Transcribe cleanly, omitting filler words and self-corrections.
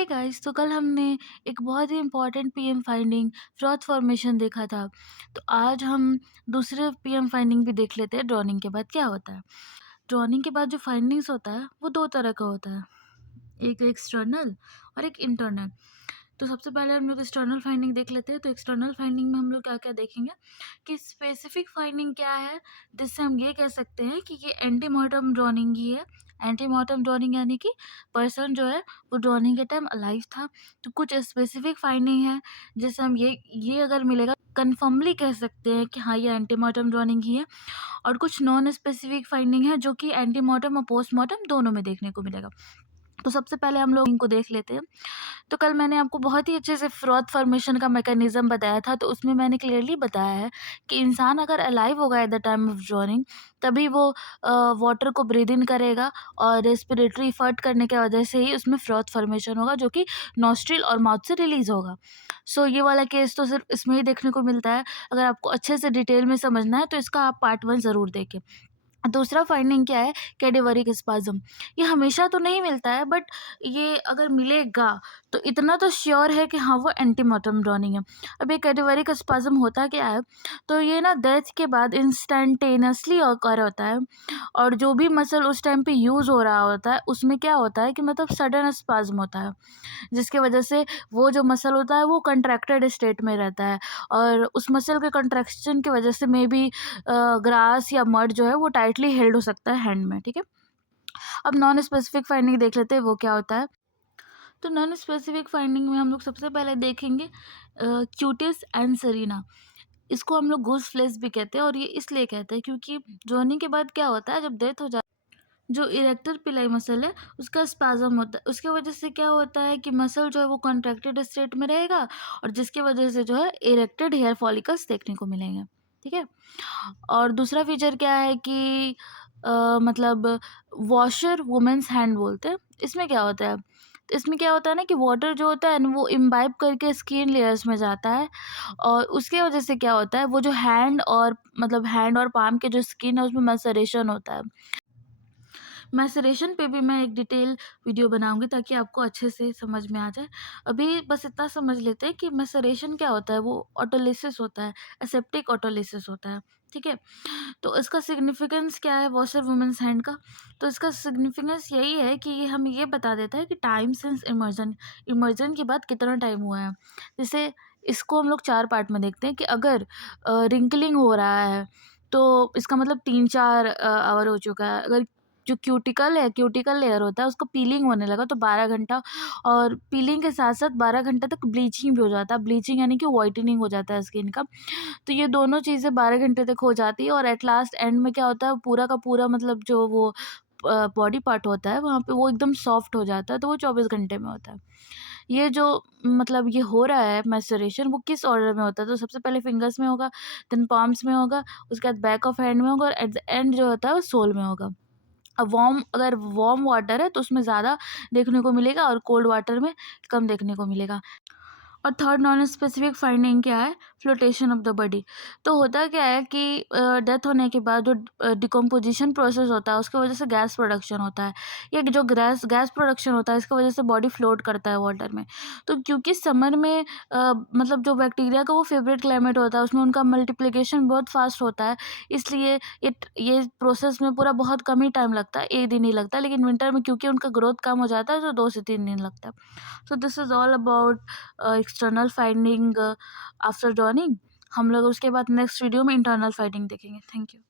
Hey guys, तो कल हमने एक बहुत ही important PM finding fraud formation देखा था। तो आज हम दूसरे पीएम फाइंडिंग भी देख लेते हैं ड्रॉनिंग के बाद क्या होता है। ड्रॉनिंग के बाद जो फाइंडिंग्स होता है वो दो तरह का होता है, एक एक्सटर्नल और एक इंटरनल। तो सबसे पहले हम लोग एक्सटर्नल फाइंडिंग देख लेते हैं। तो एक्सटर्नल फाइंडिंग में हम लोग क्या क्या देखेंगे कि स्पेसिफिक फाइंडिंग क्या है, जिससे हम ये कह सकते हैं कि ये एंटीमॉर्टम ड्रॉनिंग ही है। एंटीमॉर्टम ड्रॉनिंग यानी कि पर्सन जो है वो ड्रॉनिंग के टाइम अलाइव था। तो कुछ स्पेसिफिक फाइंडिंग है जिससे हम ये अगर मिलेगा कन्फर्मली कह सकते हैं कि हाँ ये एंटीमॉर्टम ड्रॉनिंग ही है। और कुछ नॉन स्पेसिफिक फाइंडिंग है जो कि एंटीमॉर्टम और पोस्टमॉर्टम दोनों में देखने को मिलेगा। तो सबसे पहले हम लोग इनको देख लेते हैं। तो कल मैंने आपको बहुत ही अच्छे से फ्रॉड फॉर्मेशन का मैकेनिज़्म बताया था, तो उसमें मैंने क्लियरली बताया है कि इंसान अगर अलाइव होगा at the time of drowning, तभी वो वाटर को ब्रीथ इन करेगा और रेस्पिरेटरी एफर्ट करने की वजह से ही उसमें फ्रॉड फॉर्मेशन होगा, जो कि नॉस्ट्रिल और माउथ से रिलीज़ होगा। सो ये वाला केस तो सिर्फ इसमें ही देखने को मिलता है। अगर आपको अच्छे से डिटेल में समझना है तो इसका आप पार्ट 1 ज़रूर देखें। दूसरा फाइंडिंग क्या है, कैडेवरिक स्पाज़म। ये हमेशा तो नहीं मिलता है, बट ये अगर मिलेगा तो इतना तो श्योर है कि हाँ वो एंटीमॉर्टम ड्रॉनिंग है। अब ये कैडेवरिक स्पाज़म होता क्या है, तो ये ना डेथ के बाद इंस्टेंटेनियसली ऑकर होता है। और जो भी मसल उस टाइम पे यूज़ हो रहा होता है उसमें क्या होता है कि मतलब सडन स्पाज़म होता है, जिसकी वजह से वो जो मसल होता है वो कंट्रैक्टेड स्टेट में रहता है। और उस मसल के कंट्रैक्शन की वजह से मे बी ग्रास या मड जो है वो टाइटली हेल्ड हो सकता है हैंड में, ठीक है। अब नॉन स्पेसिफिक फाइंडिंग देख लेते हैं वो क्या होता है। तो नॉन स्पेसिफिक फाइंडिंग में हम लोग सबसे पहले देखेंगे क्यूटिस एंड सरीना। इसको हम लोग घूस फ्लेस भी कहते हैं, और ये इसलिए कहते हैं क्योंकि जोनी के बाद क्या होता है, जब डेथ हो जाती है जो इरेक्टर पिलाई मसल है उसका स्पाज़म होता है। उसके वजह से क्या होता है कि मसल जो है वो कॉन्ट्रैक्टेड स्टेट में रहेगा, और जिसकी वजह से जो है इरेक्टेड हेयर फॉलिकल्स देखने को मिलेंगे, ठीक है। और दूसरा फीचर क्या है कि मतलब वॉशर वुमेन्स हैंड बोलते हैं। इसमें क्या होता है, तो इसमें क्या होता है ना कि वाटर जो होता है ना वो इम्बाइब करके स्किन लेयर्स में जाता है, और उसके वजह से क्या होता है वो जो हैंड और मतलब हैंड और पाम के जो स्किन है उसमें मैसरेशन होता है। मैसरेशन पे भी मैं एक डिटेल वीडियो बनाऊँगी ताकि आपको अच्छे से समझ में आ जाए। अभी बस इतना समझ लेते हैं कि मैसरेशन क्या होता है, वो ऑटोलिसिस होता है, एसेप्टिक ऑटोलिसिस होता है, ठीक है? तो इसका सिग्निफिकेंस क्या है वॉशर वुमेन्स हैंड का? तो इसका सिग्निफिकेंस यही है कि ये हमें ये बता देता है कि टाइम सिंस इमर्जन, इमर्जन के बाद कितना टाइम हुआ है। जैसे इसको हम लोग 4 पार्ट में देखते हैं कि अगर रिंकलिंग हो रहा है, तो इसका मतलब 3-4 आवर हो चुका है। अगर जो क्यूटिकल है, क्यूटिकल लेयर होता है उसको पीलिंग होने लगा तो 12 घंटा, और पीलिंग के साथ-साथ 12 घंटे तक ब्लीचिंग भी हो जाता है। ब्लीचिंग यानी कि व्हाइटनिंग हो जाता है स्किन का। तो ये दोनों चीज़ें 12 घंटे तक हो जाती है, और एट लास्ट एंड में क्या होता है पूरा का पूरा मतलब जो वो बॉडी पार्ट होता है वहाँ पे वो एकदम सॉफ्ट हो जाता है, तो वो 24 घंटे में होता है। ये जो मतलब ये हो रहा है मैस्चराइज़ेशन वो किस ऑर्डर में होता है, तो सबसे पहले फिंगर्स में होगा, देन पाल्म्स में होगा, उसके बाद बैक ऑफ हैंड में होगा, और एट द एंड जो होता है वो सोल में होगा। अब अगर वार्म वाटर है तो उसमें ज़्यादा देखने को मिलेगा, और कोल्ड वाटर में कम देखने को मिलेगा। और थर्ड नॉन स्पेसिफिक फाइंडिंग क्या है, फ्लोटेशन ऑफ द बॉडी। तो होता क्या है कि डेथ होने के बाद जो डिकम्पोजिशन प्रोसेस होता है उसकी वजह से गैस प्रोडक्शन होता है। ये जो गैस गैस प्रोडक्शन होता है इसकी वजह से बॉडी फ्लोट करता है वाटर में। तो क्योंकि समर में मतलब जो बैक्टीरिया का वो फेवरेट क्लाइमेट होता है उसमें उनका मल्टीप्लिकेशन बहुत फास्ट होता है, इसलिए ये प्रोसेस में पूरा बहुत कम ही टाइम लगता है, 1 दिन ही लगता है। लेकिन विंटर में क्योंकि उनका ग्रोथ कम हो जाता है तो 2 से 3 दिन लगता है। So this is all about external finding after joining. हम लोग उसके बाद नेक्स्ट वीडियो में इंटरनल फाइंडिंग देखेंगे। Thank you.